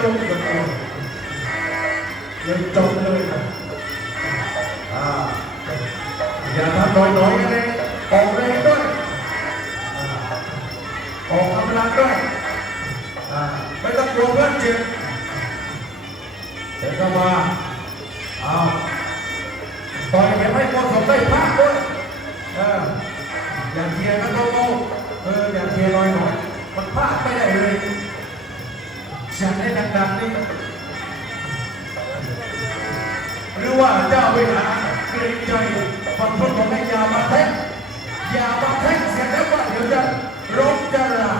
ลงกับตัวเลยจบเลยครับอ่าอย่าทำน้อยๆกันเลยออกแรงด้วยอ่าออกกำลังด้วยอ่าไม่ต้องกลัวเพื่อนเจ็บเดี๋ยวเข้ามาเอาต่อยไปไม่พอสมได้พลาดด้วยเอออย่าเทียร์กันโตๆเฉันให้ดังๆนี่หรือว่าเจ้าเวลาเกรงใจบรรพุของแม่ยามาแท้ยามาแท้เสียแล้วว่าเดี๋ยวจะร้องจะรา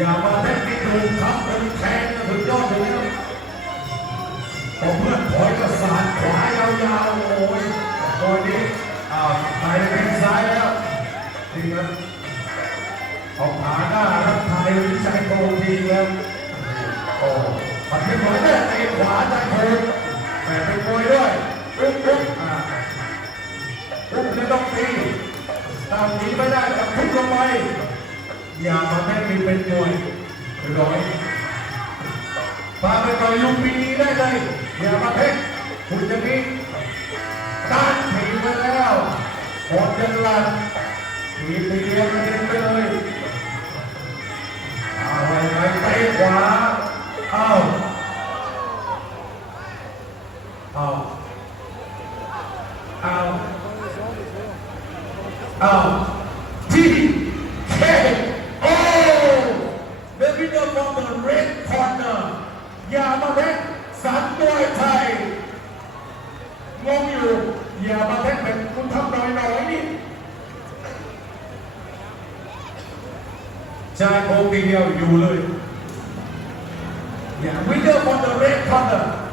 ยามาแท้ที่ถูกทำเป็นแทน ใจโตดีแล้วโอ้ปัดที่หัวแม่ตีขวาใจโตแม่เป็นมวยด้วยปุ๊บปุ๊บอ่าปุ๊บเลยต้องตีตามตีไม่ได้กับพลิกลงไปอย่ามาแม่มีเป็นมวยร้อยพาไปต่อยลุมพินีได้เลยอย่ามาเพ่งคุณอย่างนี้ต้านถีบไปแล้วหมดยันลันถีบไปเรียงเรียงไปเลย เอาเอาที่เคโอ The winner from the red corner ยามาเล็กสันมวไทยงงอยู่อย่ามาเล็กเป็นคุณทำหน่อยๆนี่ชายโคงทีเดียวอยู่เลยอย่าวินเ